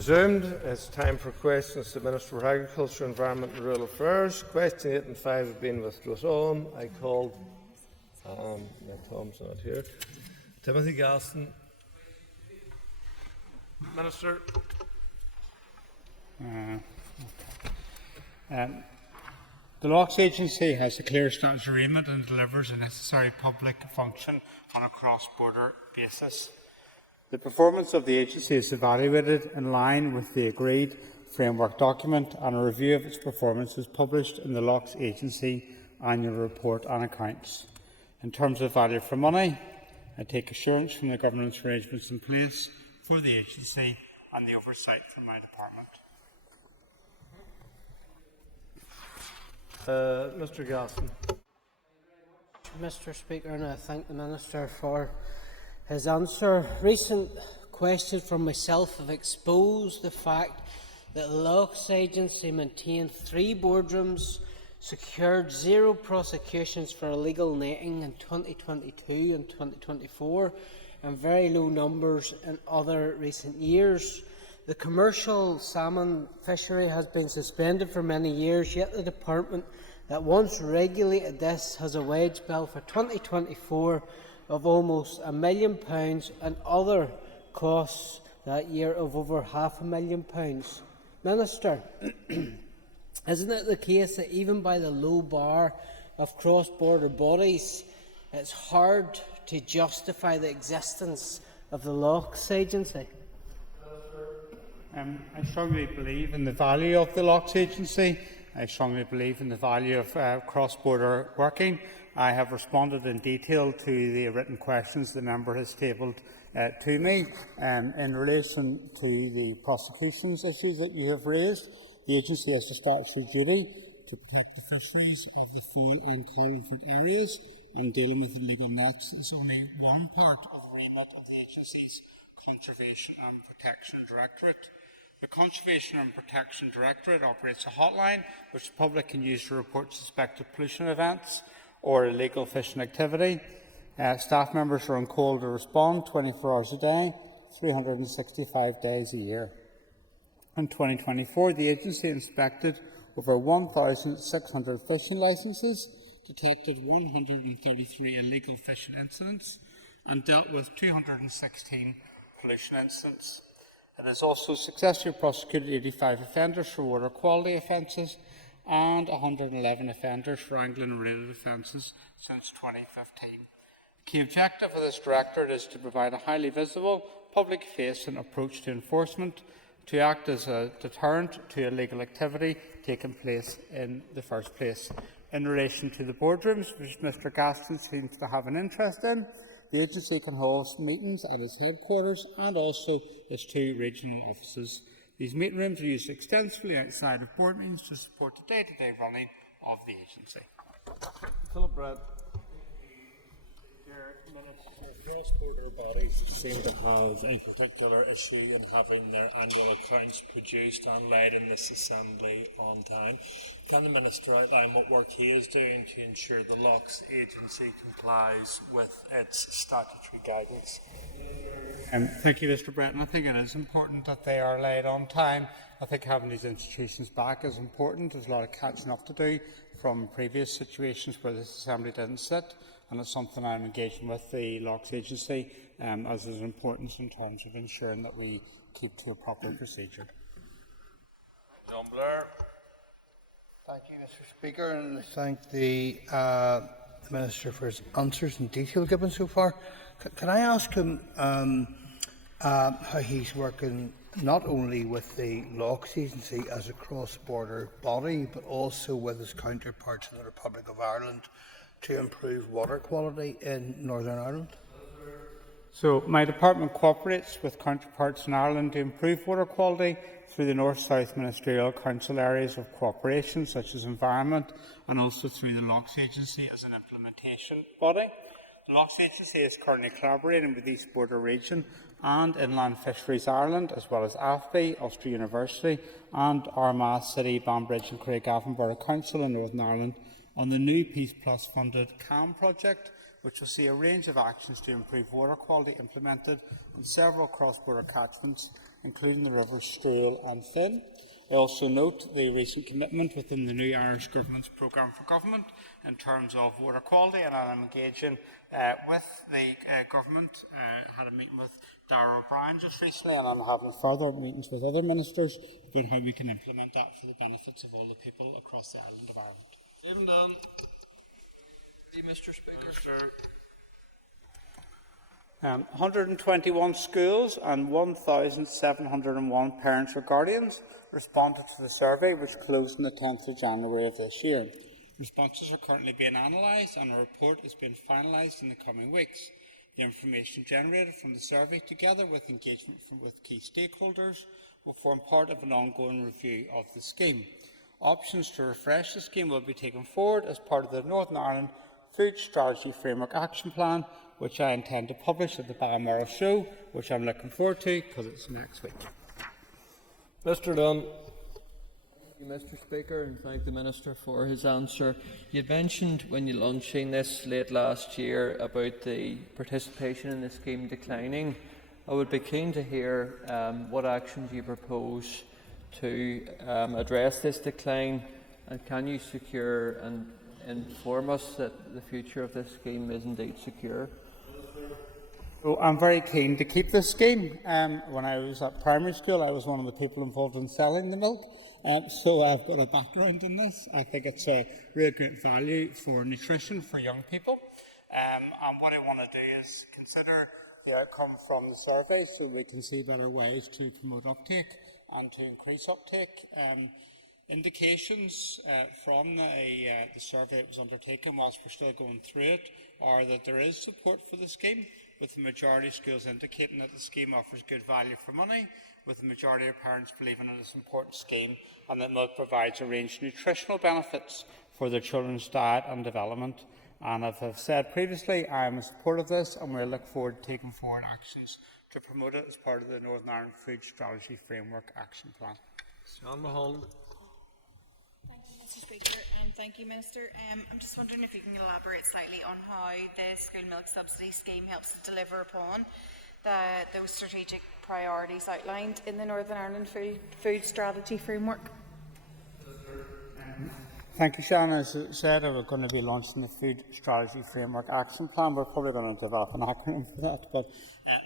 Resumed. It's time for questions to the Minister for Agriculture, Environment and Rural Affairs. Question 8 and 5 have been withdrawn. I called. Tom's not here. Timothy Gaston. Minister. The Loughs Agency has a clear statutory remit and delivers a necessary public function on a cross-border basis. The performance of the agency is evaluated in line with the agreed framework document, and a review of its performance is published in the Loughs Agency Annual Report and Accounts. In terms of value for money, I take assurance from the governance arrangements in place for the agency and the oversight from my department. Mr. Gaston. Mr. Speaker, and I thank the Minister for his answer. Recent questions from myself have exposed the fact that the Loughs Agency maintained 3 boardrooms, secured 0 prosecutions for illegal netting in 2022 and 2024, and very low numbers in other recent years. The commercial salmon fishery has been suspended for many years, yet the department that once regulated this has a wage bill for 2024 of almost £1 million and other costs that year of over £500,000. Minister, isn't it the case that even by the low bar of cross-border bodies, it's hard to justify the existence of the Loughs Agency? I strongly believe in the value of the Loughs Agency. I strongly believe in the value of cross-border working. I have responded in detail to the written questions the member has tabled to me. In relation to the prosecutions issues that you have raised, the agency has a statutory duty to protect the fisheries of the full and clouded areas, and dealing with illegal nets is only one part of the remit of the agency's Conservation and Protection Directorate. The Conservation and Protection Directorate operates a hotline which the public can use to report suspected pollution events or illegal fishing activity. Staff members are on call to respond 24 hours a day, 365 days a year. In 2024, the agency inspected over 1,600 fishing licences, detected 133 illegal fishing incidents, and dealt with 216 pollution incidents. It has also successfully prosecuted 85 offenders for water quality offences and 111 offenders for angling and related offences since 2015. The key objective of this directorate is to provide a highly visible, public-facing approach to enforcement, to act as a deterrent to illegal activity taking place in the first place. In relation to the boardrooms, which Mr. Gaston seems to have an interest in, the agency can hold meetings at its headquarters and also its 2 regional offices. These meeting rooms are used extensively outside of board meetings to support the day-to-day running of the agency. Philip Brett. Cross-border bodies seem to have a particular issue in having their annual accounts produced and laid in this Assembly on time. Can the Minister outline what work he is doing to ensure the Loughs Agency complies with its statutory guidance? Thank you, Mr. Bretton. I think it is important that they are laid on time. I think having these institutions back is important. There's a lot of catching up to do from previous situations where this Assembly didn't sit, and it's something I'm engaging with the Loughs Agency as is importance in terms of ensuring that we keep to a proper procedure. John Blair. Thank you, Mr. Speaker, and I thank the Minister for his answers and detail given so far. Can I ask him how he's working not only with the Loughs Agency as a cross-border body, but also with his counterparts in the Republic of Ireland to improve water quality in Northern Ireland? So my department cooperates with counterparts in Ireland to improve water quality through the North-South Ministerial Council areas of cooperation, such as environment, and also through the Loughs Agency as an implementation body. The Loughs Agency is currently collaborating with East Border Region and Inland Fisheries Ireland, as well as AFBI, Ulster University, and Armagh City, Banbridge and Craigavon Borough Council in Northern Ireland on the new Peace Plus funded CAM project, which will see a range of actions to improve water quality implemented on several cross-border catchments, including the rivers Stool and Finn. I also note the recent commitment within the new Irish Government's programme for government in terms of water quality, and I'm engaging with the government. I had a meeting with Darragh O'Brien just recently, and I'm having further meetings with other ministers about how we can implement that for the benefits of all the people across the island of Ireland. Stephen Dunn. Mr. Speaker. 121 schools and 1,701 parents or guardians responded to the survey, which closed on the 10th of January of this year. Responses are currently being analysed and a report is being finalised in the coming weeks. The information generated from the survey, together with engagement with key stakeholders, will form part of an ongoing review of the scheme. Options to refresh the scheme will be taken forward as part of the Northern Ireland Food Strategy Framework Action Plan, which I intend to publish at the Balmoral Show, which I'm looking forward to because it's next week. Mr Dunn. Thank you, Mr. Speaker, and thank the Minister for his answer. You mentioned when you launching this late last year about the participation in the scheme declining. I would be keen to hear what actions you propose to address this decline, and can you secure and inform us that the future of this scheme is indeed secure? So I'm very keen to keep this scheme. When I was at primary school, I was one of the people involved in selling the milk, so I've got a background in this. I think it's a real great value for nutrition for young people. And what I want to do is consider the outcome from the survey so we can see better ways to promote uptake and to increase uptake. Indications from the survey that was undertaken whilst we're still going through it are that there is support for the scheme, with the majority of schools indicating that the scheme offers good value for money, with the majority of parents believing it is an important scheme and that milk provides a range of nutritional benefits for their children's diet and development. And as I've said previously, I am in support of this, and we look forward to taking forward actions to promote it as part of the Northern Ireland Food Strategy Framework Action Plan. Sean Mahon. Thank you, Mr. Speaker, and thank you, Minister. I'm just wondering if you can elaborate slightly on how the school milk subsidy scheme helps to deliver upon those strategic priorities outlined in the Northern Ireland Food Strategy Framework. Thank you, Shannon. As I said, we're going to be launching the Food Strategy Framework Action Plan. We're probably going to develop an acronym for that, but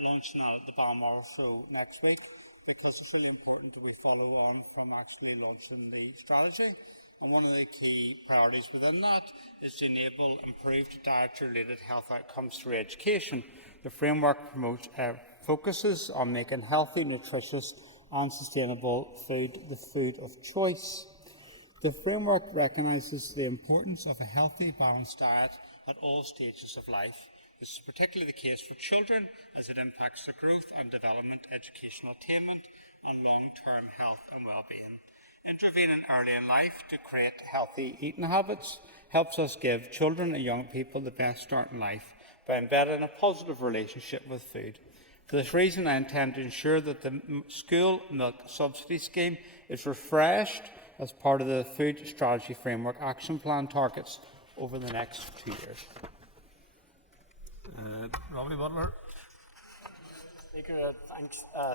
launching out at the Balmoral Show next week, because it's really important that we follow on from actually launching the strategy. And one of the key priorities within that is to enable improved dietary-related health outcomes through education. The framework focuses on making healthy, nutritious and sustainable food the food of choice. The framework recognises the importance of a healthy, balanced diet at all stages of life. This is particularly the case for children, as it impacts their growth and development, educational attainment and long-term health and well-being. Intervening early in life to create healthy eating habits helps us give children and young people the best start in life by embedding a positive relationship with food. For this reason, I intend to ensure that the school milk subsidy scheme is refreshed as part of the Food Strategy Framework Action Plan targets over the next 2 years. Robbie Butler. Speaker,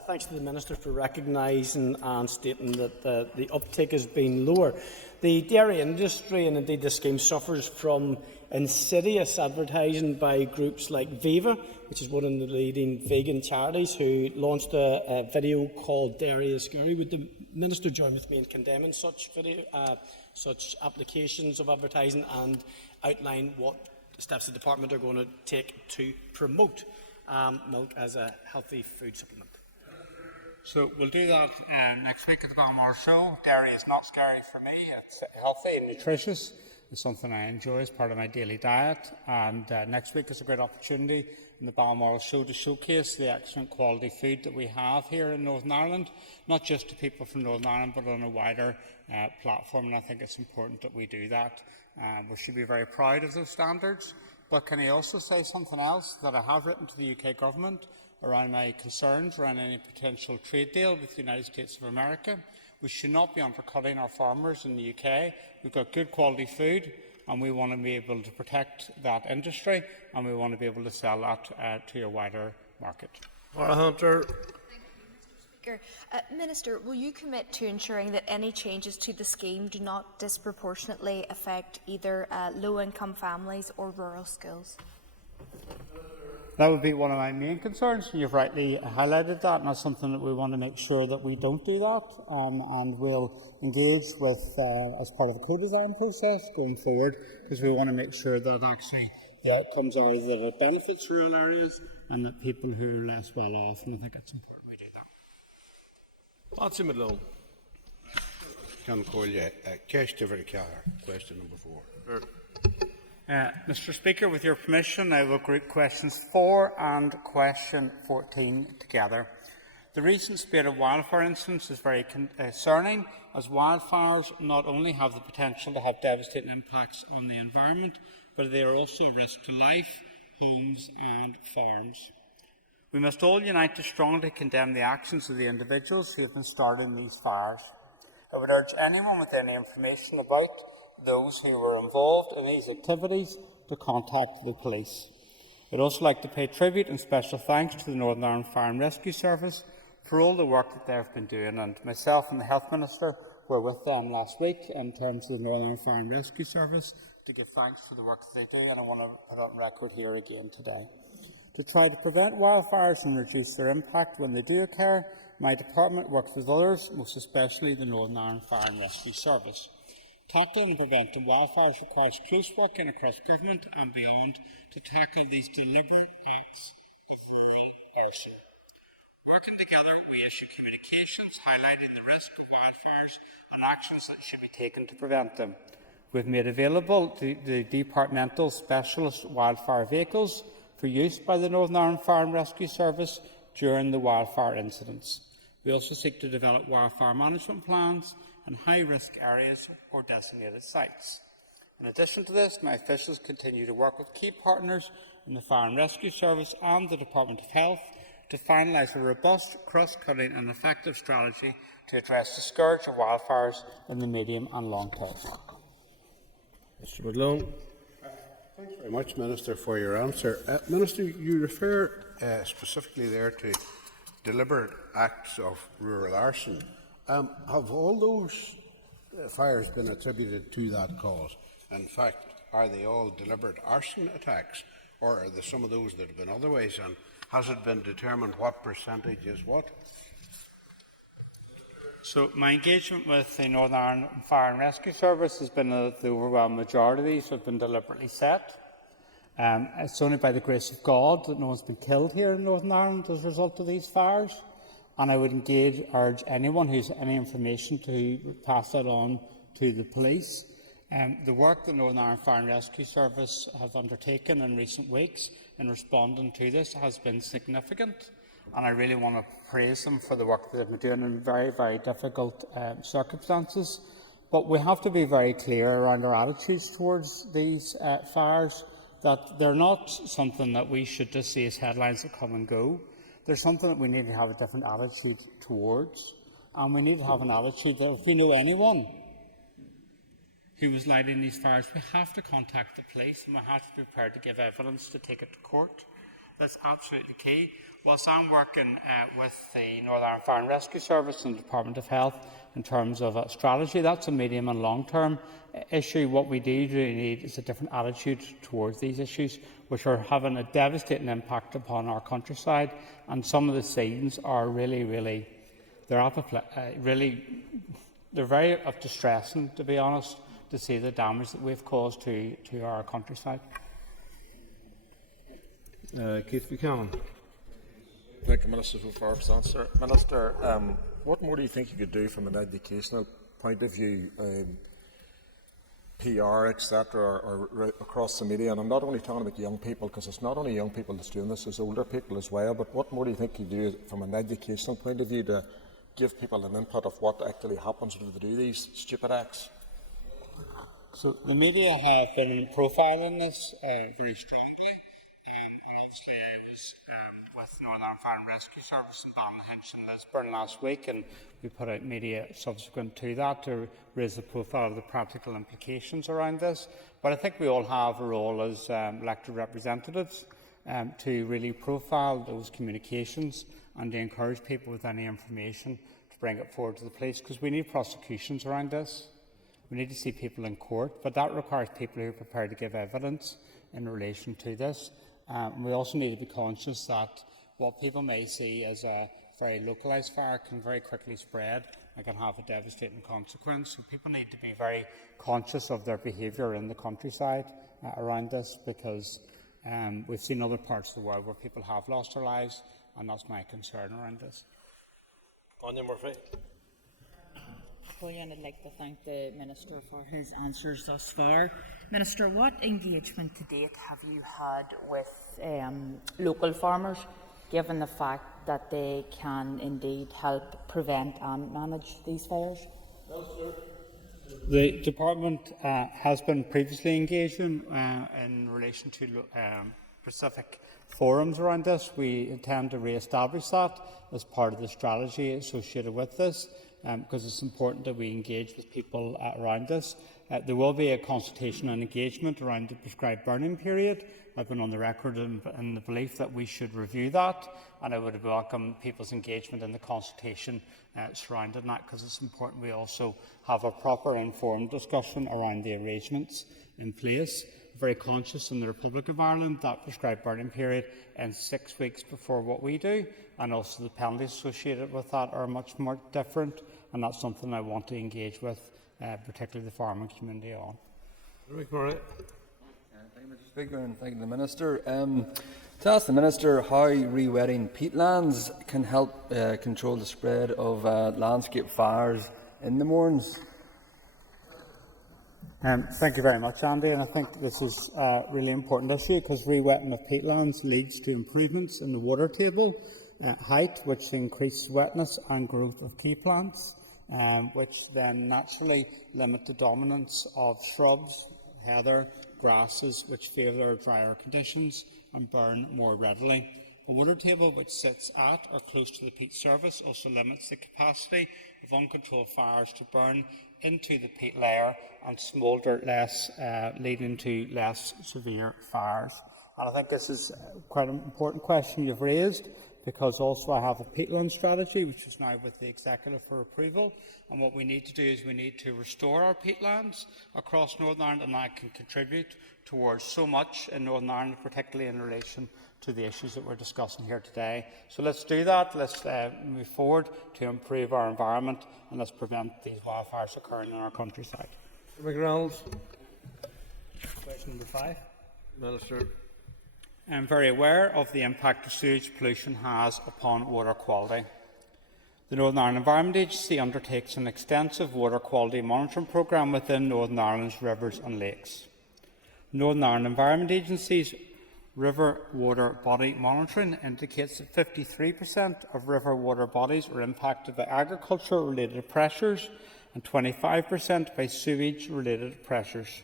thanks to the Minister for recognising and stating that the uptake has been lower. The dairy industry, and indeed the scheme, suffers from insidious advertising by groups like Viva, which is one of the leading vegan charities, who launched a video called Dairy is Scary. Would the Minister join with me in condemning such applications of advertising and outline what steps the Department are going to take to promote milk as a healthy food supplement? So we'll do that next week at the Balmoral Show. Dairy is not scary for me. It's healthy and nutritious. It's something I enjoy as part of my daily diet. And next week is a great opportunity in the Balmoral Show to showcase the excellent quality food that we have here in Northern Ireland, not just to people from Northern Ireland, but on a wider platform. And I think it's important that we do that. We should be very proud of those standards. But can I also say something else that I have written to the UK government around my concerns around any potential trade deal with the United States of America? We should not be undercutting our farmers in the UK. We've got good quality food, and we want to be able to protect that industry, and we want to be able to sell that to a wider market. Laura Hunter. Speaker. Minister, will you commit to ensuring that any changes to the scheme do not disproportionately affect either low-income families or rural schools? That would be one of my main concerns, and you've rightly highlighted that, and that's something that we want to make sure that we don't do that, and we'll engage with, as part of the co-design process going forward, because we want to make sure that actually the outcomes are that it benefits rural areas and that people who are less well off, and I think it's important we do that. Patsy Malone. Can call you Cash Tuberculosis, question number 4. Mr. Speaker, with your permission, I will group questions 4 and question 14 together. The recent spate of wildfire incidents is very concerning, as wildfires not only have the potential to have devastating impacts on the environment, but they are also a risk to life, homes and farms. We must all unite to strongly condemn the actions of the individuals who have been starting these fires. I would urge anyone with any information about those who were involved in these activities to contact the police. I'd also like to pay tribute and special thanks to the Northern Ireland Fire and Rescue Service for all the work that they've been doing, and myself and the Health Minister were with them last week in terms of the Northern Ireland Fire and Rescue Service to give thanks for the work that they do, and I want to put on record here again today. To try to prevent wildfires and reduce their impact when they do occur, my department works with others, most especially the Northern Ireland Fire and Rescue Service. Tackling and preventing wildfires requires close working across government and beyond to tackle these deliberate acts of rural arson. Working together, we issue communications highlighting the risk of wildfires and actions that should be taken to prevent them. We've made available the departmental specialist wildfire vehicles for use by the Northern Ireland Fire and Rescue Service during the wildfire incidents. We also seek to develop wildfire management plans in high-risk areas or designated sites. In addition to this, my officials continue to work with key partners in the Fire and Rescue Service and the Department of Health to finalise a robust, cross-cutting and effective strategy to address the scourge of wildfires in the medium and long term. Mr. Malone. Thanks very much, Minister, for your answer. Minister, you refer specifically there to deliberate acts of rural arson. Have all those fires been attributed to that cause? In fact, are they all deliberate arson attacks, or are there some of those that have been otherwise? And has it been determined what percentage is what? So my engagement with the Northern Ireland Fire and Rescue Service has been that the overwhelming majority of these have been deliberately set. It's only by the grace of God that no one's been killed here in Northern Ireland as a result of these fires. And I would urge anyone who has any information to pass that on to the police. The work the Northern Ireland Fire and Rescue Service have undertaken in recent weeks in responding to this has been significant, and I really want to praise them for the work that they've been doing in very, very difficult circumstances. But we have to be very clear around our attitudes towards these fires, that they're not something that we should just see as headlines that come and go. There's something that we need to have a different attitude towards, and we need to have an attitude that if we know anyone who was lighting these fires, we have to contact the police and we have to be prepared to give evidence to take it to court. That's absolutely key. Whilst I'm working with the Northern Ireland Fire and Rescue Service and the Department of Health in terms of a strategy, that's a medium and long-term issue. What we do need is a different attitude towards these issues, which are having a devastating impact upon our countryside. And some of the scenes are really, they're very distressing, to be honest, to see the damage that we've caused to our countryside. Keith Buchanan. Thank you, Minister, for his answer. Minister, what more do you think you could do from an educational point of view, PR, etc., or across the media? And I'm not only talking about young people, because it's not only young people that's doing this, it's older people as well. But what more do you think you do from an educational point of view to give people an input of what actually happens when they do these stupid acts? So the media have been profiling this very strongly, and obviously I was with Northern Ireland Fire and Rescue Service in Ballyhinch and Lisburn last week, and we put out media subsequent to that to raise the profile of the practical implications around this. But I think we all have a role as elected representatives to really profile those communications and to encourage people with any information to bring it forward to the police, because we need prosecutions around this. We need to see people in court, but that requires people who are prepared to give evidence in relation to this. We also need to be conscious that what people may see as a very localised fire can very quickly spread and can have a devastating consequence. So people need to be very conscious of their behaviour in the countryside around this, because we've seen other parts of the world where people have lost their lives, and that's my concern around this. Anya Murphy. I'd like to thank the Minister for his answers thus far. Minister, what engagement to date have you had with local farmers, given the fact that they can indeed help prevent and manage these fires? The Department has been previously engaged in relation to specific forums around this. We intend to re-establish that as part of the strategy associated with this, because it's important that we engage with people around this. There will be a consultation and engagement around the prescribed burning period. I've been on the record in the belief that we should review that, and I would welcome people's engagement in the consultation surrounding that, because it's important we also have a proper informed discussion around the arrangements in place. Very conscious in the Republic of Ireland that prescribed burning period ends 6 weeks before what we do, and also the penalties associated with that are much more different, and that's something I want to engage with, particularly the farming community on. Thank you, Mr. Speaker, and thank you, the Minister. To ask the Minister how re-wetting peatlands can help control the spread of landscape fires in the Mournes. Thank you very much, Andy, and I think this is a really important issue, because re-wetting of peatlands leads to improvements in the water table height, which increases wetness and growth of key plants, which then naturally limit the dominance of shrubs, heather, grasses, which favour drier conditions and burn more readily. A water table which sits at or close to the peat surface also limits the capacity of uncontrolled fires to burn into the peat layer and smoulder less, leading to less severe fires. And I think this is quite an important question you've raised, because also I have a peatland strategy which is now with the Executive for approval, and what we need to do is we need to restore our peatlands across Northern Ireland, and that can contribute towards so much in Northern Ireland, particularly in relation to the issues that we're discussing here today. So let's do that. Let's move forward to improve our environment, and let's prevent these wildfires occurring in our countryside. McReynolds. Question number 5. Minister. I'm very aware of the impact of sewage pollution has upon water quality. The Northern Ireland Environment Agency undertakes an extensive water quality monitoring programme within Northern Ireland's rivers and lakes. Northern Ireland Environment Agency's river water body monitoring indicates that 53% of river water bodies are impacted by agriculture-related pressures and 25% by sewage-related pressures.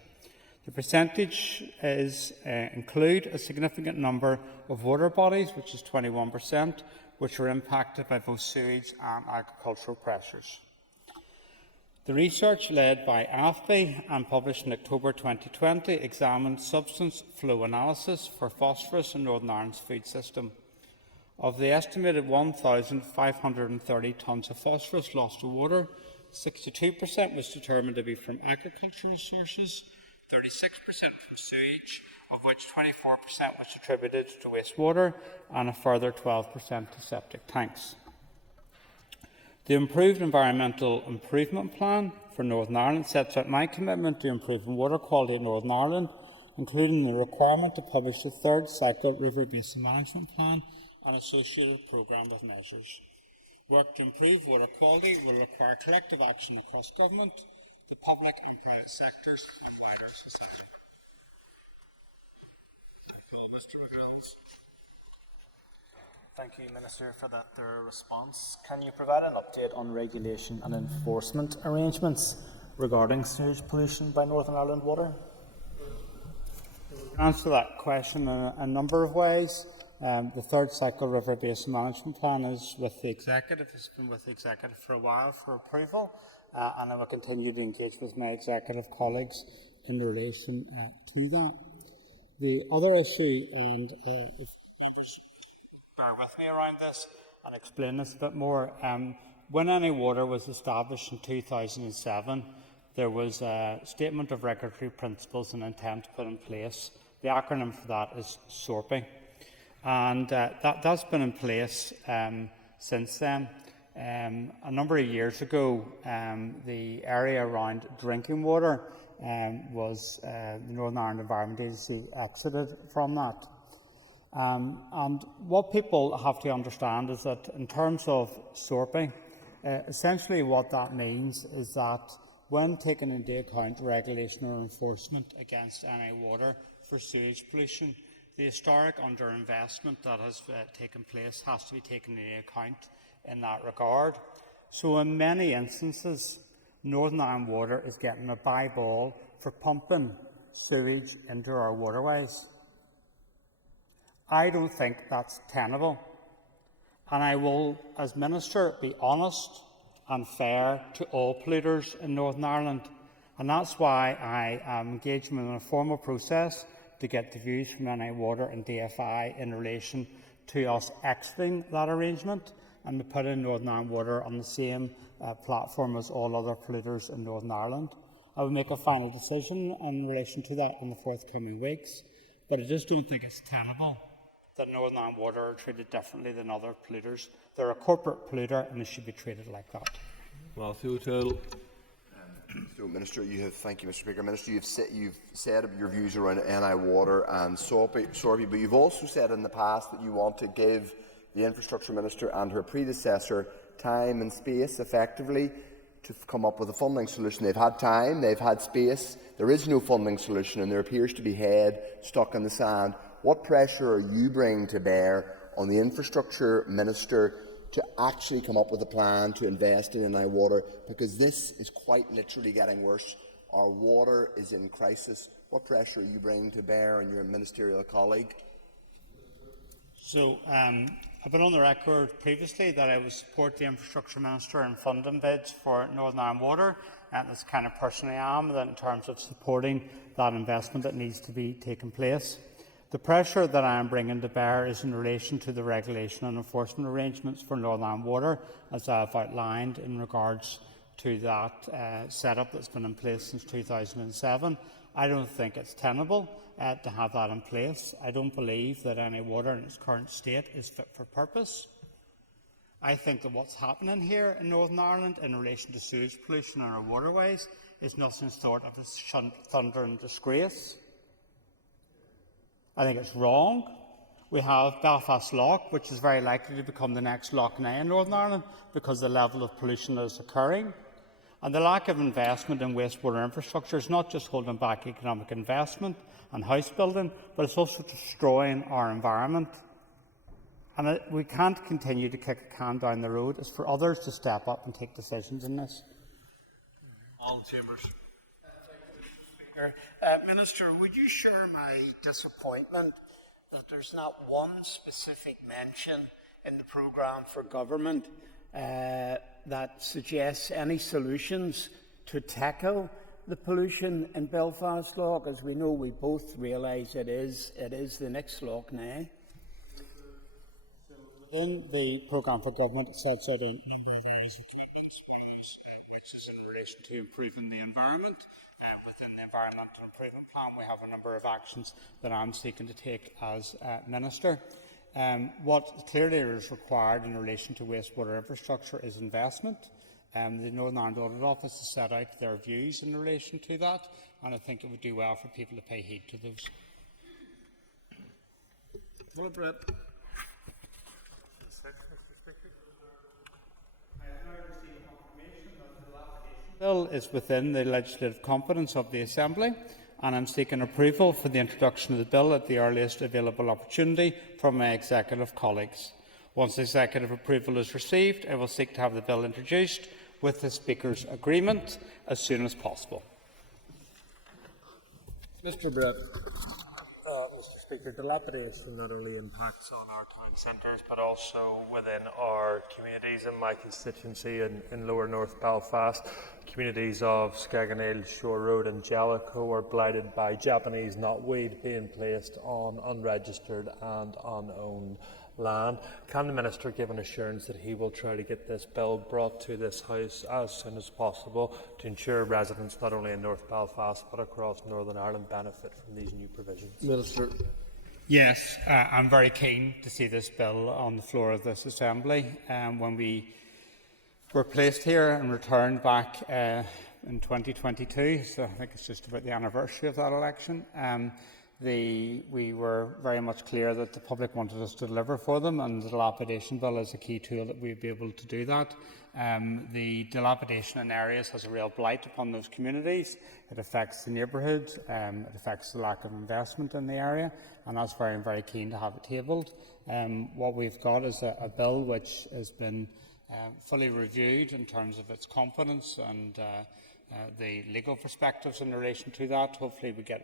The percentage include a significant number of water bodies, which is 21%, which are impacted by both sewage and agricultural pressures. The research led by AFBI and published in October 2020 examined substance flow analysis for phosphorus in Northern Ireland's food system. Of the estimated 1,530 tonnes of phosphorus lost to water, 62% was determined to be from agricultural sources, 36% from sewage, of which 24% was attributed to wastewater, and a further 12% to septic tanks. The Improved Environmental Improvement Plan for Northern Ireland sets out my commitment to improving water quality in Northern Ireland, including the requirement to publish the third cycle River Basin Management Plan and associated programme of measures. Work to improve water quality will require collective action across government, the public and private sectors, and wider society. Thank you, Minister, for that response. Can you provide an update on regulation and enforcement arrangements regarding sewage pollution by Northern Ireland Water? To answer that question in a number of ways. The third cycle river basin management plan is with the executive. It's been with the executive for a while for approval, and I will continue to engage with my executive colleagues in relation to that. The other issue, and if members bear with me around this and explain this a bit more, when Any Water was established in 2007, there was a statement of regulatory principles and intent put in place. The acronym for that is SORPI, and that's been in place since then. A number of years ago, the area around drinking water was the Northern Ireland Environment Agency exited from that. And what people have to understand is that in terms of SORPI, essentially what that means is that when taking into account regulation or enforcement against any water for sewage pollution, the historic underinvestment that has taken place has to be taken into account in that regard. So in many instances, Northern Ireland Water is getting a by ball for pumping sewage into our waterways. I don't think that's tenable. And I will, as Minister, be honest and fair to all polluters in Northern Ireland. And that's why I am engaging in a formal process to get the views from NI Water and DFI in relation to us exiting that arrangement and to put in Northern Ireland Water on the same platform as all other polluters in Northern Ireland. I will make a final decision in relation to that in the forthcoming weeks, but I just don't think it's tenable that Northern Ireland Water are treated differently than other polluters. They're a corporate polluter and they should be treated like that. Matthew O'Toole. So, Minister, thank you, Mr. Speaker. Minister, you've said your views around NI Water and SORPI, but you've also said in the past that you want to give the Infrastructure Minister and her predecessor time and space, effectively, to come up with a funding solution. They've had time, they've had space, there is no funding solution, and there appears to be head stuck in the sand. What pressure are you bringing to bear on the Infrastructure Minister to actually come up with a plan to invest in NI Water? Because this is quite literally getting worse. Our water is in crisis. What pressure are you bringing to bear on your ministerial colleague? So, I've been on the record previously that I would support the Infrastructure Minister in funding bids for Northern Ireland Water, and that's kind of personally I am in terms of supporting that investment that needs to be taking place. The pressure that I am bringing to bear is in relation to the regulation and enforcement arrangements for Northern Ireland Water, as I have outlined in regards to that setup that's been in place since 2007. I don't think it's tenable to have that in place. I don't believe that any water in its current state is fit for purpose. I think that what's happening here in Northern Ireland in relation to sewage pollution in our waterways is nothing short of a thunder and disgrace. I think it's wrong. We have Belfast Lough, which is very likely to become the next Lough Neagh in Northern Ireland because the level of pollution that is occurring. And the lack of investment in wastewater infrastructure is not just holding back economic investment and house building, but it's also destroying our environment. And we can't continue to kick a can down the road. It's for others to step up and take decisions in this. Alan Chambers. Minister, would you share my disappointment that there's not one specific mention in the programme for government that suggests any solutions to tackle the pollution in Belfast Lough? As we know, we both realise it is the next Lough Neagh. Within the programme for government, it sets out a number of areas of commitments, which is in relation to improving the environment. Within the Environmental Improvement Plan, we have a number of actions that I'm seeking to take as Minister. What clearly is required in relation to wastewater infrastructure is investment. The Northern Ireland Audit Office has set out their views in relation to that, and I think it would do well for people to pay heed to those. Well, Brett. Bill is within the legislative competence of the Assembly, and I'm seeking approval for the introduction of the bill at the earliest available opportunity from my executive colleagues. Once executive approval is received, I will seek to have the bill introduced with the Speaker's agreement as soon as possible. Mr. Brett. Mr. Speaker, dilapidation not only impacts on our town centres but also within our communities. In my constituency in Lower North Belfast, communities of Skegnale, Shore Road and Jellicoe are blighted by Japanese knotweed being placed on unregistered and unowned land. Can the Minister give an assurance that he will try to get this bill brought to this House as soon as possible to ensure residents not only in North Belfast but across Northern Ireland benefit from these new provisions? Minister. Yes, I'm very keen to see this bill on the floor of this Assembly. When we were placed here and returned back in 2022, so I think it's just about the anniversary of that election, we were very much clear that the public wanted us to deliver for them, and the dilapidation bill is a key tool that we'd be able to do that. The dilapidation in areas has a real blight upon those communities. It affects the neighbourhoods, it affects the lack of investment in the area, and that's why I'm very keen to have it tabled. What we've got is a bill which has been fully reviewed in terms of its competence and the legal perspectives in relation to that. Hopefully we get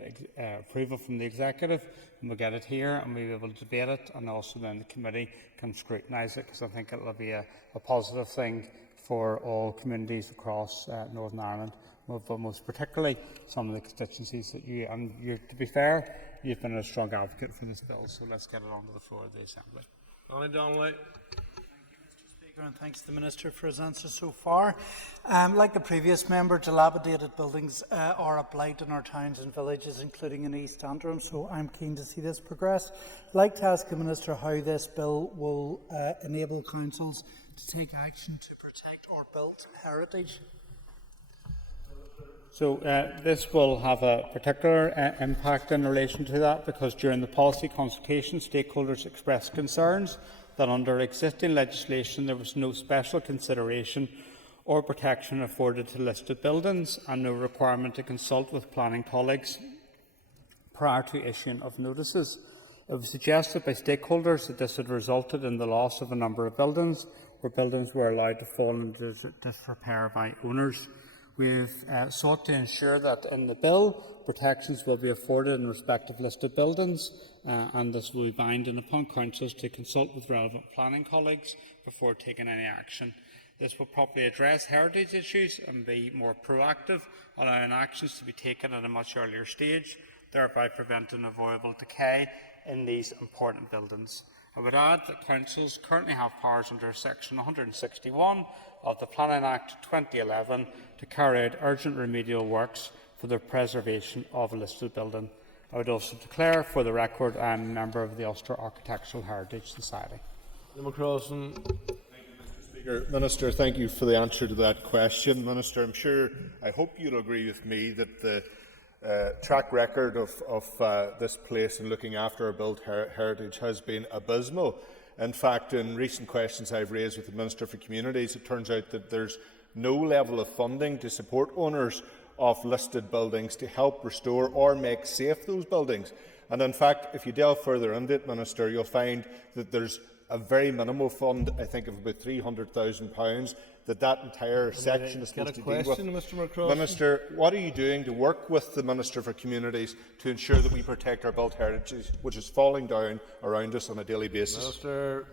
approval from the Executive and we'll get it here and we'll be able to debate it, and also then the committee can scrutinise it, because I think it will be a positive thing for all communities across Northern Ireland, but most particularly some of the constituencies that to be fair, you've been a strong advocate for this bill, so let's get it onto the floor of the Assembly. Donny Donnelly. And thanks to the Minister for his answer so far. Like the previous member, dilapidated buildings are a blight in our towns and villages, including in East Antrim, so I'm keen to see this progress. I'd like to ask the Minister how this bill will enable councils to take action to protect our built heritage. So this will have a particular impact in relation to that, because during the policy consultation, stakeholders expressed concerns that under existing legislation there was no special consideration or protection afforded to listed buildings, and no requirement to consult with planning colleagues prior to issuing of notices. It was suggested by stakeholders that this had resulted in the loss of a number of buildings, where buildings were allowed to fall into disrepair by owners. We've sought to ensure that in the bill, protections will be afforded in respect of listed buildings, and this will be binding upon councils to consult with relevant planning colleagues before taking any action. This will properly address heritage issues and be more proactive, allowing actions to be taken at a much earlier stage, thereby preventing avoidable decay in these important buildings. I would add that councils currently have powers under Section 161 of the Planning Act 2011 to carry out urgent remedial works for the preservation of a listed building. I would also declare for the record I am a member of the Ulster Architectural Heritage Society. Speaker. Minister, thank you for the answer to that question. Minister, I hope you'll agree with me that the track record of this place in looking after our built heritage has been abysmal. In fact, in recent questions I've raised with the Minister for Communities, it turns out that there's no level of funding to support owners of listed buildings to help restore or make safe those buildings. And in fact, if you delve further into it, Minister, you'll find that there's a very minimal fund, I think of about £300,000, that entire section is supposed to deal with. Minister, what are you doing to work with the Minister for Communities to ensure that we protect our built heritage, which is falling down around us on a daily basis? Minister.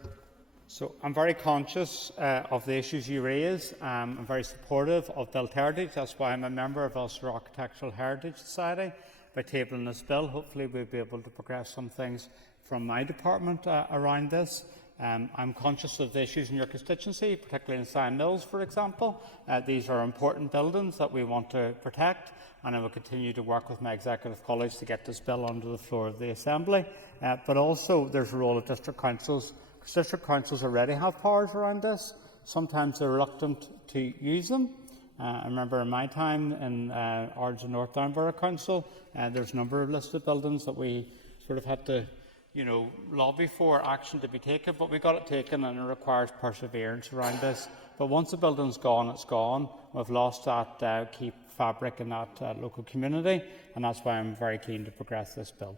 So I'm very conscious of the issues you raise. I'm very supportive of built heritage. That's why I'm a member of Ulster Architectural Heritage Society. By tabling this bill, hopefully we'll be able to progress some things from my department around this. I'm conscious of the issues in your constituency, particularly in Sion Mills, for example. These are important buildings that we want to protect, and I will continue to work with my executive colleagues to get this bill onto the floor of the Assembly. But also there's a role of district councils. District councils already have powers around this. Sometimes they're reluctant to use them. I remember in my time in Ards and North Down Borough Council, there's a number of listed buildings that we sort of had to lobby for action to be taken, but we got it taken, and it requires perseverance around this. But once the building's gone, it's gone. We've lost that key fabric in that local community, and that's why I'm very keen to progress this bill.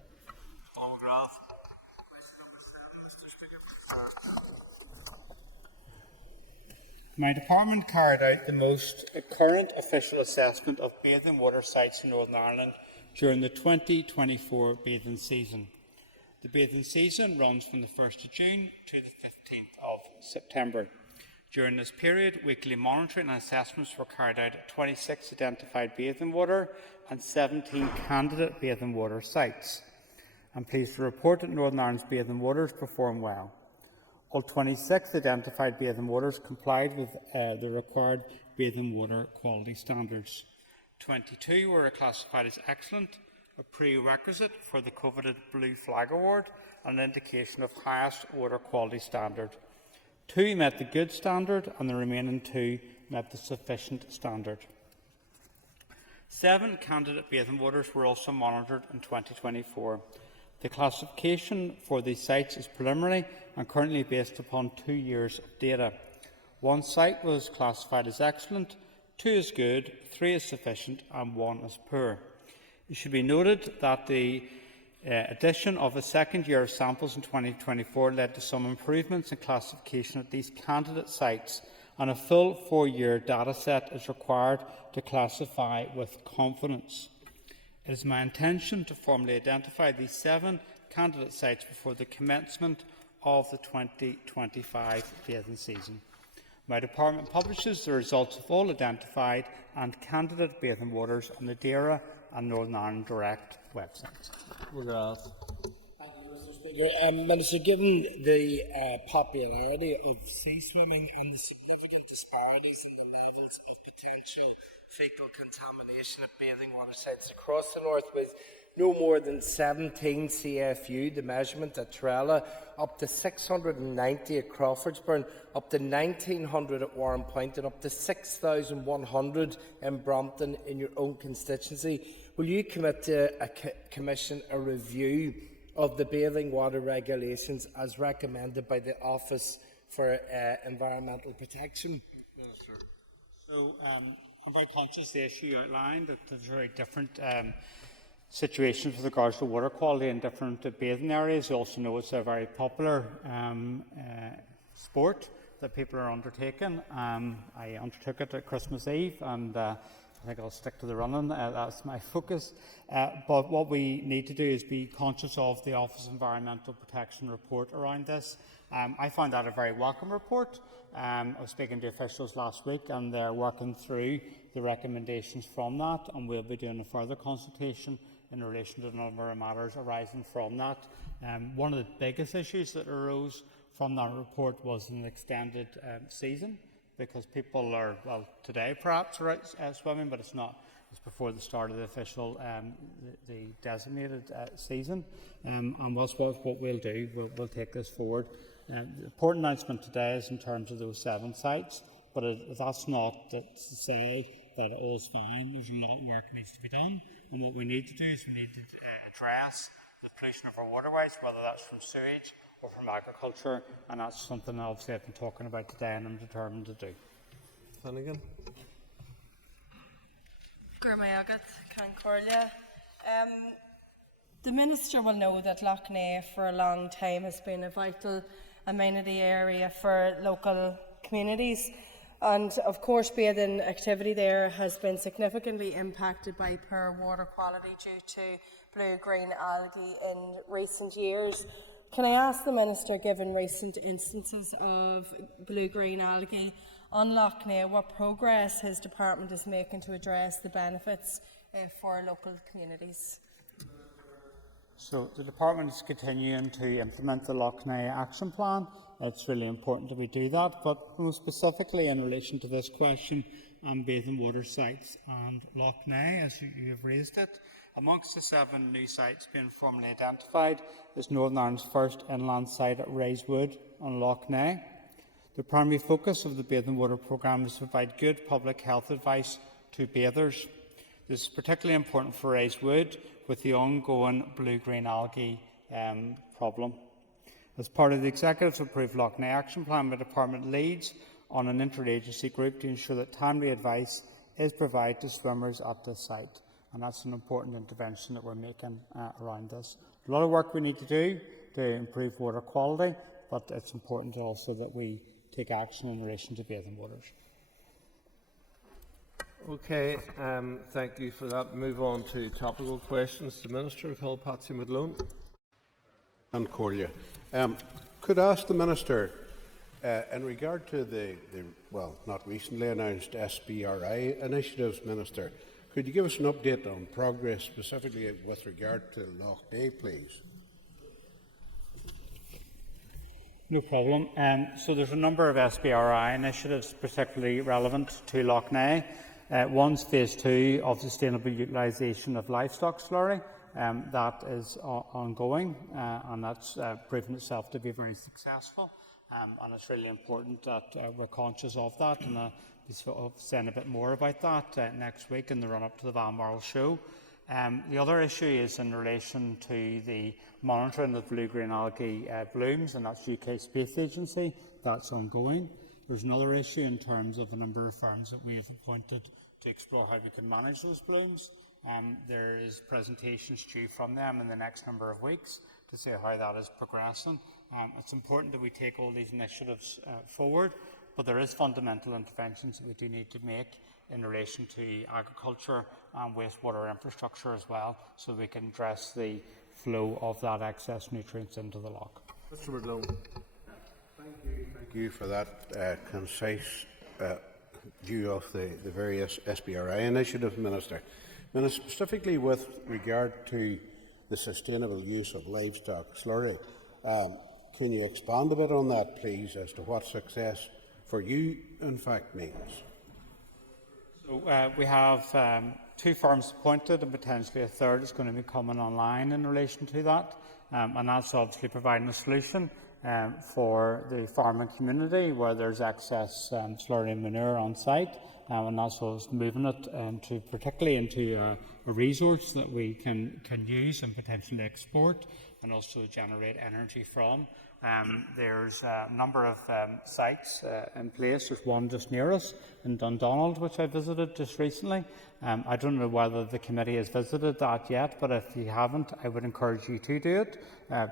My department carried out the most current official assessment of bathing water sites in Northern Ireland during the 2024 bathing season. The bathing season runs from the 1st of June to the 15th of September. During this period, weekly monitoring and assessments were carried out at 26 identified bathing water and 17 candidate bathing water sites. I'm pleased to report that Northern Ireland's bathing waters perform well. All 26 identified bathing waters complied with the required bathing water quality standards. 22 were classified as excellent, a prerequisite for the coveted Blue Flag Award and an indication of highest water quality standard. 2 met the good standard and the remaining 2 met the sufficient standard. 7 candidate bathing waters were also monitored in 2024. The classification for these sites is preliminary and currently based upon 2 years of data. 1 site was classified as excellent, 2 as good, 3 as sufficient and 1 as poor. It should be noted that the addition of a second year of samples in 2024 led to some improvements in classification at these candidate sites, and a full 4-year data set is required to classify with confidence. It is my intention to formally identify these 7 candidate sites before the commencement of the 2025 bathing season. My department publishes the results of all identified and candidate bathing waters on the DAERA and Northern Ireland Direct websites. Thank you, Mr. Speaker. Minister, given the popularity of sea swimming and the significant disparities in the levels of potential fecal contamination at bathing water sites across the north, with no more than 17 CFU, the measurement at Trella, up to 690 at Crawfordsburn, up to 1,900 at Warren Point, and up to 6,100 in Brompton in your own constituency, will you commit to commission a review of the bathing water regulations as recommended by the Office for Environmental Protection? So, I'm very conscious of the issue you outlined, that there's very different situations with regards to water quality in different bathing areas. You also know it's a very popular sport that people are undertaking. I undertook it at Christmas Eve, and I think I'll stick to the running. That's my focus. But what we need to do is be conscious of the Office of Environmental Protection report around this. I found that a very welcome report. I was speaking to officials last week, and they're working through the recommendations from that, and we'll be doing a further consultation in relation to a number of matters arising from that. One of the biggest issues that arose from that report was an extended season, because people are, well, today perhaps are out swimming, but it's not. It's before the start of the official, the designated season. And that's what we'll do. We'll take this forward. The important announcement today is in terms of those 7 sites, but that's not to say that all's fine. There's a lot of work that needs to be done, and what we need to do is we need to address the pollution of our waterways, whether that's from sewage or from agriculture, and that's something obviously I've been talking about today and I'm determined to do. Flanagan. Gurmayagat, Concordia. The Minister will know that Lough for a long time has been a vital amenity area for local communities, and of course bathing activity there has been significantly impacted by poor water quality due to blue-green algae in recent years. Can I ask the Minister, given recent instances of blue-green algae on Lough what progress his department is making to address the benefits for local communities? So the department is continuing to implement the Lough Action Plan. It's really important that we do that, but more specifically in relation to this question on bathing water sites and Lough as you have raised it, amongst the 7 new sites being formally identified is Northern Ireland's first inland site at Raiswood on Lough The primary focus of the bathing water programme is to provide good public health advice to bathers. This is particularly important for Raiswood with the ongoing blue-green algae problem. As part of the Executive's approved Lough Action Plan, the Department leads on an interagency group to ensure that timely advice is provided to swimmers at this site, and that's an important intervention that we're making around this. A lot of work we need to do to improve water quality, but it's important also that we take action in relation to bathing waters. Okay, thank you for that. Move on to topical questions. The Minister, call Patsy Madlone. and Corlia. Could I ask the Minister, in regard to the, well, not recently announced SBRI initiatives, Minister, could you give us an update on progress, specifically with regard to Lough, please? No problem. So there's a number of SBRI initiatives particularly relevant to Lough. One's phase 2 of sustainable utilisation of livestock slurry. That is ongoing, and that's proven itself to be very successful. And it's really important that we're conscious of that, and I'll be sort of saying a bit more about that next week in the run-up to the Balmoral show. The other issue is in relation to the monitoring of blue-green algae blooms, and that's UK Space Agency. That's ongoing. There's another issue in terms of a number of firms that we have appointed to explore how we can manage those blooms. There is presentations due from them in the next number of weeks to see how that is progressing. It's important that we take all these initiatives forward, but there is fundamental interventions that we do need to make in relation to agriculture and wastewater infrastructure as well, so we can address the flow of that excess nutrients into the loch. Mr. Malone. Thank you for that concise view of the various SBRI initiatives, Minister. Specifically with regard to the sustainable use of livestock slurry, can you expand a bit on that, please, as to what success for you, in fact, means? So we have 2 firms appointed, and potentially a third is going to be coming online in relation to that, and that's obviously providing a solution for the farming community where there's excess slurry and manure on site, and also moving it particularly into a resource that we can use and potentially export and also generate energy from. There's a number of sites in place. There's one just near us in Dundonald, which I visited just recently. I don't know whether the committee has visited that yet, but if you haven't, I would encourage you to do it,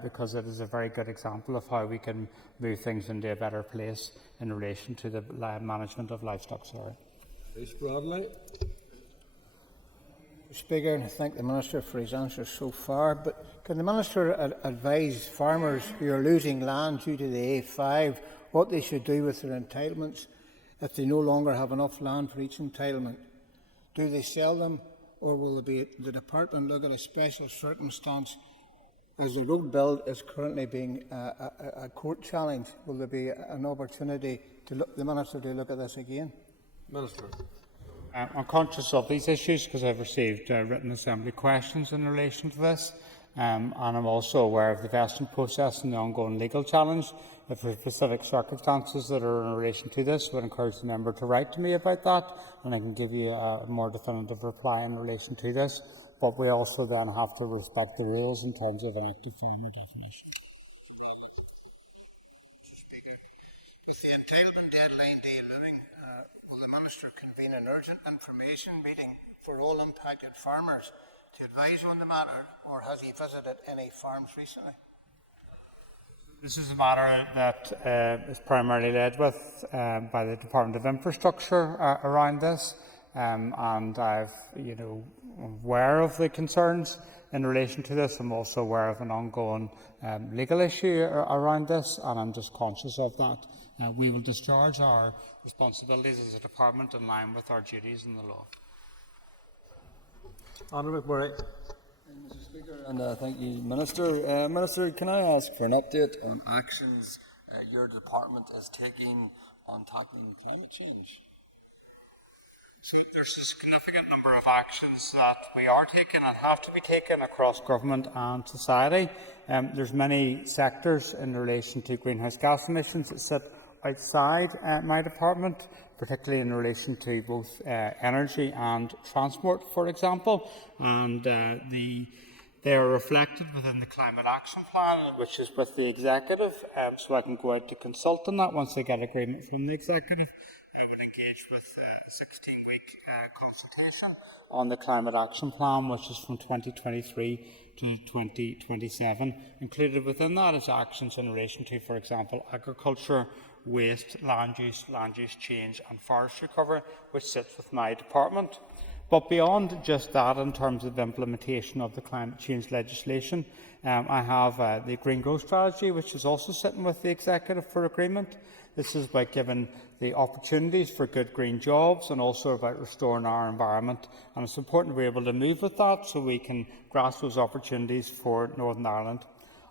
because it is a very good example of how we can move things into a better place in relation to the management of livestock slurry. Bruce Broadley. Speaker, and I thank the Minister for his answers so far, but can the Minister advise farmers who are losing land due to the A5 what they should do with their entitlements if they no longer have enough land for each entitlement? Do they sell them, or will the Department look at a special circumstance as the road build is currently being a court challenge? Will there be an opportunity to the Minister to look at this again? Minister. I'm conscious of these issues because I've received written Assembly questions in relation to this, and I'm also aware of the vesting process and the ongoing legal challenge. If there are specific circumstances that are in relation to this, I would encourage the member to write to me about that, and I can give you a more definitive reply in relation to this. But we also then have to respect the rules in terms of an active farmer definition. With the entitlement deadline day looming, will the Minister convene an urgent information meeting for all impacted farmers to advise on the matter, or has he visited any farms recently? This is a matter that is primarily led with by the Department of Infrastructure around this, and I'm aware of the concerns in relation to this. I'm also aware of an ongoing legal issue around this, and I'm just conscious of that. We will discharge our responsibilities as a department in line with our duties in the law. Honourable McMurray. Mr. Speaker, and thank you, Minister. Minister, can I ask for an update on actions your department is taking on tackling climate change? So there's a significant number of actions that we are taking and have to be taken across government and society. There's many sectors in relation to greenhouse gas emissions that sit outside my department, particularly in relation to both energy and transport, for example, and they are reflected within the Climate Action Plan, which is with the Executive, so I can go out to consult on that once I get agreement from the Executive. I would engage with a 16-week consultation on the Climate Action Plan, which is from 2023 to 2027. Included within that is actions in relation to, for example, agriculture, waste, land use change and forestry cover, which sits with my department. But beyond just that, in terms of implementation of the climate change legislation, I have the Green Growth Strategy, which is also sitting with the Executive for agreement. This is about giving the opportunities for good green jobs and also about restoring our environment. And it's important to be able to move with that so we can grasp those opportunities for Northern Ireland.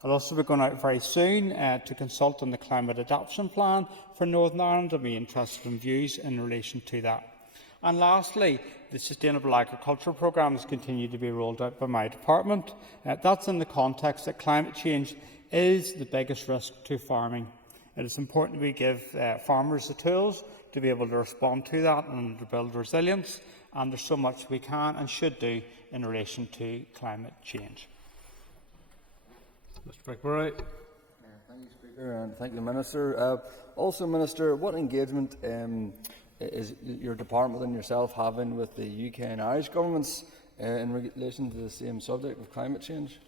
I'll also be going out very soon to consult on the Climate Adaptation Plan for Northern Ireland and be interested in views in relation to that. And lastly, the Sustainable Agriculture Programmes continue to be rolled out by my department. That's in the context that climate change is the biggest risk to farming. It is important we give farmers the tools to be able to respond to that and to build resilience, and there's so much we can and should do in relation to climate change. Mr. McMurray. Thank you, Speaker, and thank you, Minister. Also, Minister, what engagement is your department and yourself having with the UK and Irish governments in relation to the same subject of climate change?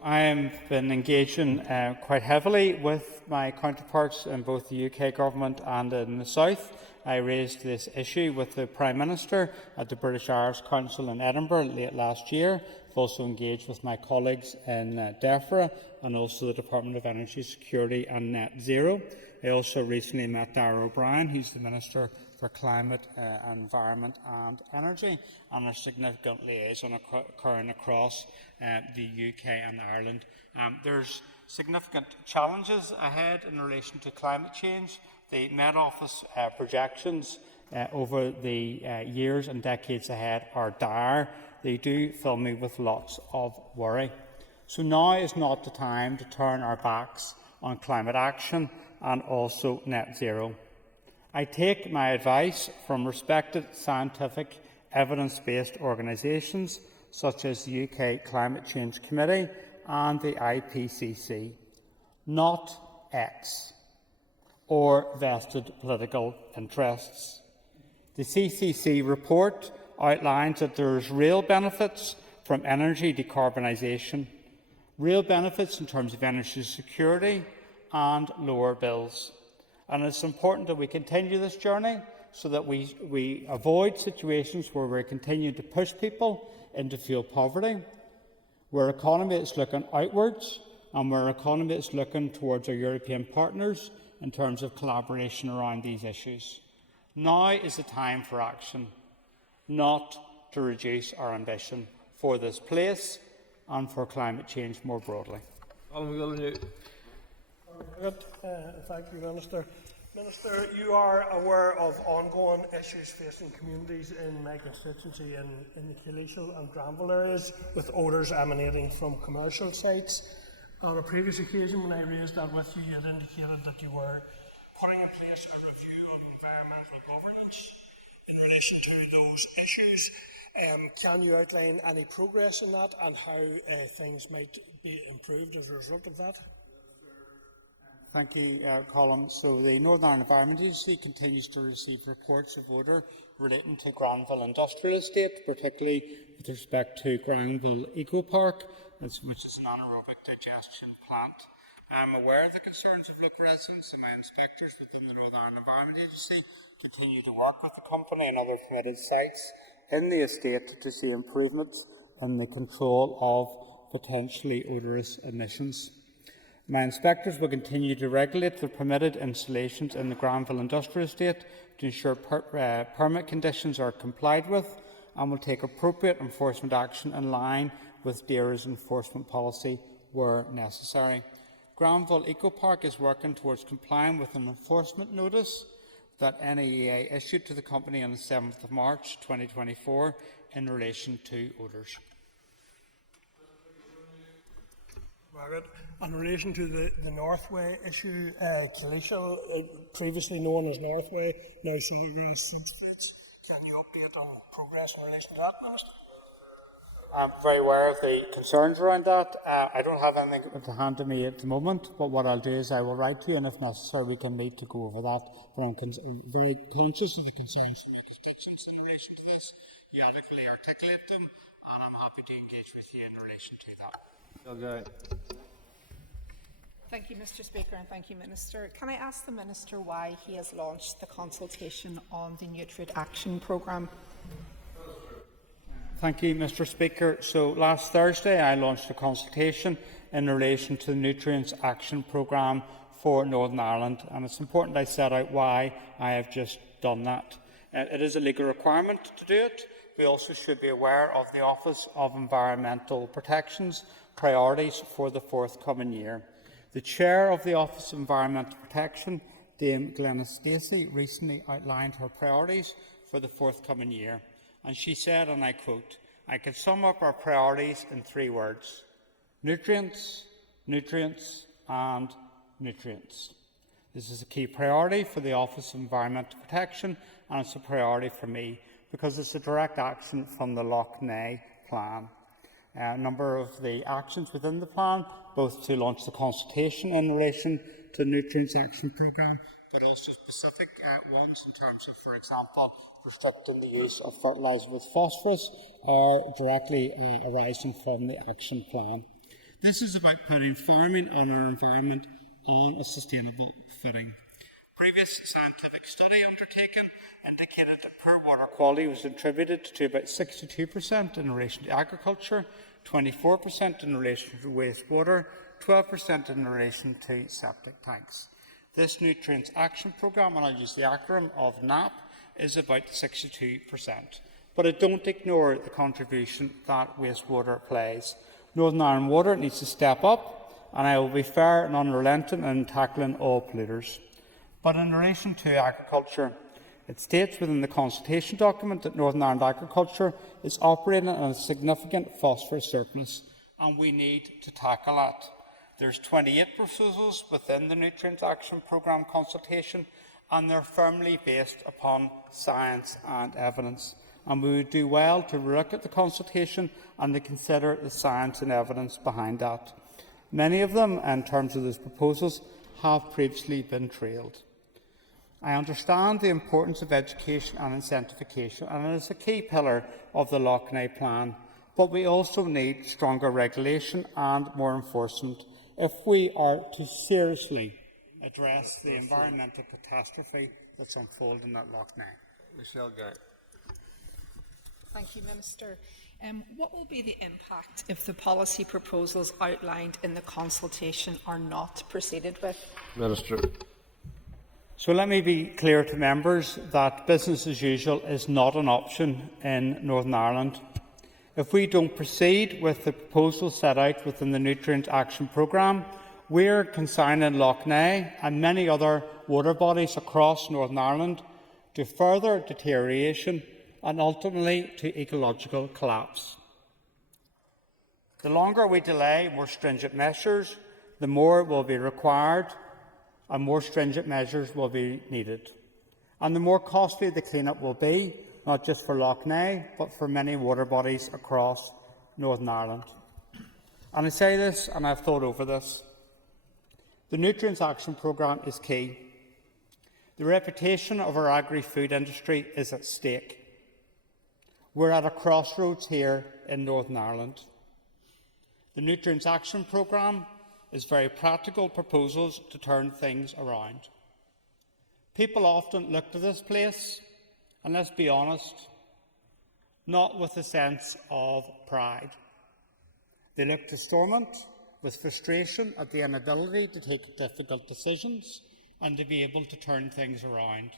I have been engaging quite heavily with my counterparts in both the UK government and in the South. I raised this issue with the Prime Minister at the British Irish Council in Edinburgh late last year. I've also engaged with my colleagues in DEFRA and also the Department of Energy Security and Net Zero. I also recently met Darragh O'Brien, who's the Minister for Climate, Environment and Energy, and a significant liaison occurring across the UK and Ireland. There's significant challenges ahead in relation to climate change. The Met Office projections over the years and decades ahead are dire. They do fill me with lots of worry. So now is not the time to turn our backs on climate action and also net zero. I take my advice from respected scientific evidence-based organisations such as the UK Climate Change Committee and the IPCC, not X or vested political interests. The CCC report outlines that there is real benefits from energy decarbonisation, real benefits in terms of energy security and lower bills. And it's important that we continue this journey so that we avoid situations where we continue to push people into fuel poverty. We're an economy that's looking outwards, and we're an economy that's looking towards our European partners in terms of collaboration around these issues. Now is the time for action, not to reduce our ambition for this place and for climate change more broadly. Thank you, Minister. Minister, you are aware of ongoing issues facing communities in my constituency in the Killieshill and Granville areas with odours emanating from commercial sites. On a previous occasion when I raised that with you, you had indicated that you were putting in place a review of environmental governance in relation to those issues. Can you outline any progress in that and how things might be improved as a result of that? Thank you, Colin. So the Northern Ireland Environment Agency continues to receive reports of odour relating to Granville Industrial Estate, particularly with respect to Granville Eco Park, which is an anaerobic digestion plant. I'm aware of the concerns of local residents, and my inspectors within the Northern Ireland Environment Agency continue to work with the company and other permitted sites in the estate to see improvements in the control of potentially odorous emissions. My inspectors will continue to regulate the permitted installations in the Granville Industrial Estate to ensure permit conditions are complied with, and will take appropriate enforcement action in line with DAERA's enforcement policy where necessary. Granville Eco Park is working towards complying with an enforcement notice that NEA issued to the company on the 7th of March 2024 in relation to odours. Margaret, in relation to the Northway issue, Killieshill, previously known as Northway, now Sawgrass Subsidies, can you update on progress in relation to that, Minister? I'm very aware of the concerns around that. I don't have anything to hand to me at the moment, but what I'll do is I will write to you, and if necessary we can meet to go over that. But I'm very conscious of the concerns from my constituents in relation to this. You adequately articulate them, and I'm happy to engage with you in relation to that. Okay. Thank you, Mr. Speaker, and thank you, Minister. Can I ask the Minister why he has launched the consultation on the Nutrient Action Programme? Thank you, Mr. Speaker. So last Thursday I launched a consultation in relation to the Nutrients Action Programme for Northern Ireland, and it's important I set out why I have just done that. It is a legal requirement to do it. We also should be aware of the Office of Environmental Protection's priorities for the forthcoming year. The Chair of the Office of Environmental Protection, Dame Glenys Stacey, recently outlined her priorities for the forthcoming year. And she said, and I quote, "I can sum up our priorities in 3 words: nutrients, nutrients and nutrients." This is a key priority for the Office of Environmental Protection, and it's a priority for me because it's a direct action from the Lough plan. A number of the actions within the plan, both to launch the consultation in relation to the Nutrients Action Programme, but also specific ones in terms of, for example, restricting the use of fertiliser with phosphorus, are directly arising from the action plan. This is about putting farming and our environment on a sustainable footing. Previous scientific study undertaken indicated that poor water quality was attributed to about 62% in relation to agriculture, 24% in relation to wastewater, 12% in relation to septic tanks. This Nutrients Action Programme, and I'll use the acronym of NAP, is about 62%. But I don't ignore the contribution that wastewater plays. Northern Ireland Water needs to step up, and I will be fair and unrelenting in tackling all polluters. But in relation to agriculture, it states within the consultation document that Northern Ireland agriculture is operating on a significant phosphorus surplus, and we need to tackle that. There's 28 proposals within the Nutrients Action Programme consultation, and they're firmly based upon science and evidence. And we would do well to look at the consultation and to consider the science and evidence behind that. Many of them, in terms of those proposals, have previously been trailed. I understand the importance of education and incentivication, and it is a key pillar of the Lough plan, but we also need stronger regulation and more enforcement if we are to seriously address the environmental catastrophe that's unfolding at Lough. Michelle Gay. Thank you, Minister. What will be the impact if the policy proposals outlined in the consultation are not proceeded with? Minister. So let me be clear to members that business as usual is not an option in Northern Ireland. If we don't proceed with the proposals set out within the Nutrient Action Programme, we're consigning Lough and many other water bodies across Northern Ireland to further deterioration and ultimately to ecological collapse. The longer we delay more stringent measures, the more will be required and more stringent measures will be needed. And the more costly the clean-up will be, not just for Lough but for many water bodies across Northern Ireland. And I say this, and I've thought over this. The Nutrients Action Programme is key. The reputation of our agri-food industry is at stake. We're at a crossroads here in Northern Ireland. The Nutrients Action Programme is very practical proposals to turn things around. People often look to this place, and let's be honest, not with a sense of pride. They look to Stormont with frustration at the inability to take difficult decisions and to be able to turn things around.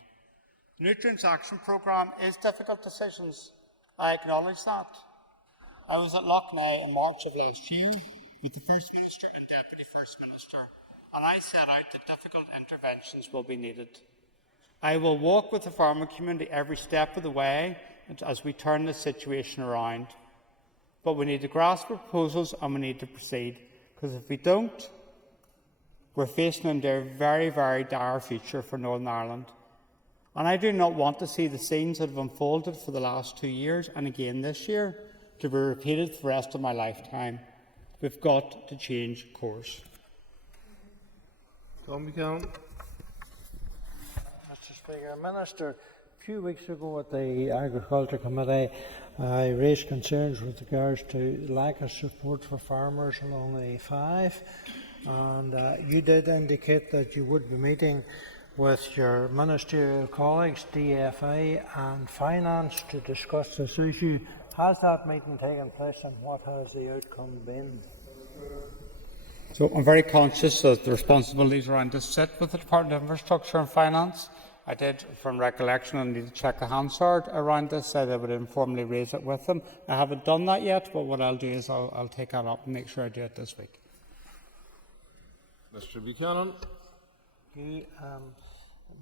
The Nutrients Action Programme is difficult decisions. I acknowledge that. I was at Lough in March of last year with the First Minister and Deputy First Minister, and I set out that difficult interventions will be needed. I will walk with the farming community every step of the way as we turn this situation around. But we need to grasp proposals and we need to proceed, because if we don't, we're facing into a very, very dire future for Northern Ireland. And I do not want to see the scenes that have unfolded for the last 2 years and again this year to be repeated for the rest of my lifetime. We've got to change course. Mr. Speaker, Minister, a few weeks ago at the Agriculture Committee, I raised concerns with regards to lack of support for farmers along the A5. and you did indicate that you would be meeting with your ministerial colleagues, DFI and Finance, to discuss this issue. Has that meeting taken place, and what has the outcome been? So I'm very conscious that the responsibilities around this sit with the Department of Infrastructure and Finance. I did, from recollection, I need to check the Hansard around this, said I would informally raise it with them. I haven't done that yet, but what I'll do is I'll take that up and make sure I do it this week. Mr. Buchanan.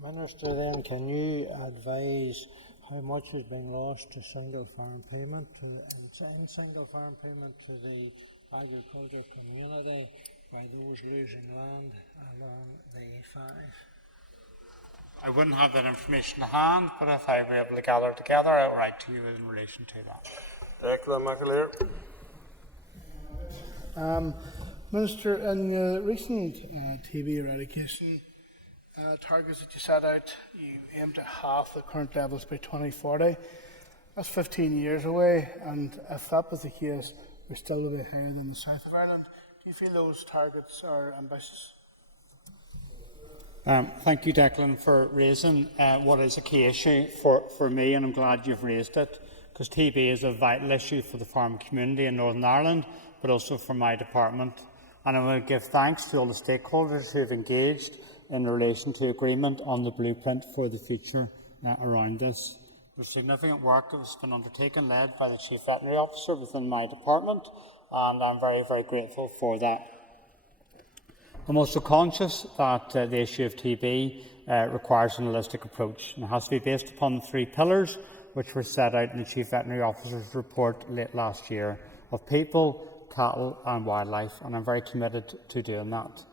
Minister, then, can you advise how much is being lost to single farm payment, in single farm payment to the agriculture community by those losing land along the 5? I wouldn't have that information to hand, but if I were able to gather it together, I'll write to you in relation to that. Declan McAleer. Minister, in the recent TB eradication targets that you set out, you aim to halve the current levels by 2040. That's 15 years away, and if that was the case, we're still a bit higher than the south of Ireland. Do you feel those targets are ambitious? Thank you, Declan, for raising what is a key issue for me, and I'm glad you've raised it, because TB is a vital issue for the farming community in Northern Ireland, but also for my department. And I want to give thanks to all the stakeholders who have engaged in relation to agreement on the blueprint for the future around this. There's significant work that has been undertaken, led by the Chief Veterinary Officer within my department, and I'm very, very grateful for that. I'm also conscious that the issue of TB requires an holistic approach, and it has to be based upon the 3 pillars which were set out in the Chief Veterinary Officer's report late last year of people, cattle and wildlife, and I'm very committed to doing that.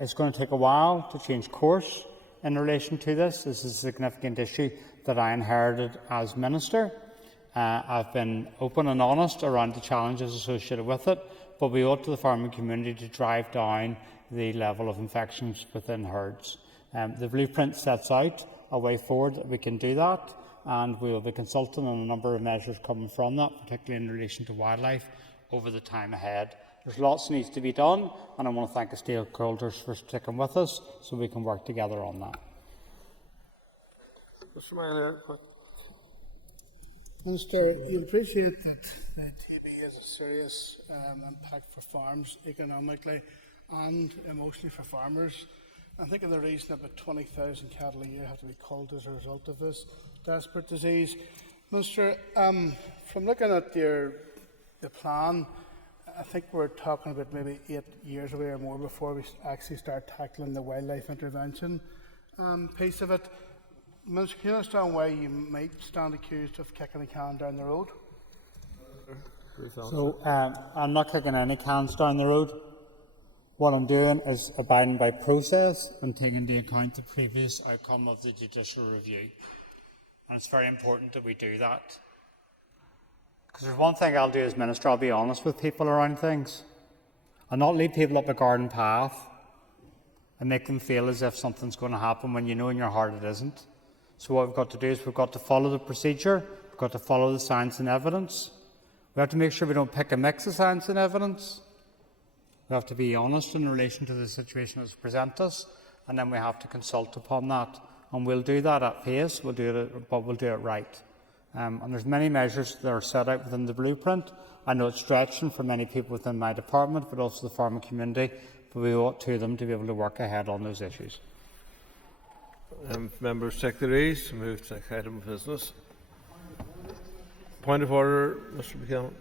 It's going to take a while to change course in relation to this. This is a significant issue that I inherited as Minister. I've been open and honest around the challenges associated with it, but we owe it to the farming community to drive down the level of infections within herds. The blueprint sets out a way forward that we can do that, and we will be consulting on a number of measures coming from that, particularly in relation to wildlife, over the time ahead. There's lots that needs to be done, and I want to thank the stakeholders for sticking with us so we can work together on that. Mr. McAleer. Minister, you appreciate that TB has a serious impact for farms economically and emotionally for farmers. I think of the reason about 20,000 cattle a year have to be culled as a result of this desperate disease. Minister, from looking at the plan, I think we're talking about maybe 8 years away or more before we actually start tackling the wildlife intervention piece of it. Minister, can you understand why you might stand accused of kicking a can down the road? So I'm not kicking any cans down the road. What I'm doing is abiding by process and taking into account the previous outcome of the judicial review. And it's very important that we do that. Because there's one thing I'll do as Minister, I'll be honest with people around things. I'll not lead people up a garden path and make them feel as if something's going to happen when you know in your heart it isn't. So what we've got to do is we've got to follow the procedure, we've got to follow the science and evidence. We have to make sure we don't pick a mix of science and evidence. We have to be honest in relation to the situation that's presented us, and then we have to consult upon that. And we'll do that at pace, but we'll do it right. And there's many measures that are set out within the blueprint. I know it's stretching for many people within my department, but also the farming community, but we owe it to them to be able to work ahead on those issues. Members take their ease. Move to the next item of business. Point of order, Mr. Buchanan.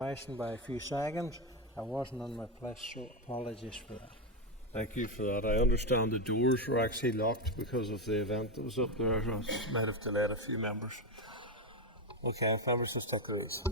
By a few seconds. I wasn't on my place, so apologies for that. Thank you for that. I understand the doors were actually locked because of the event that was up there. So it might have delayed a few members. Okay, members, let's take their ease.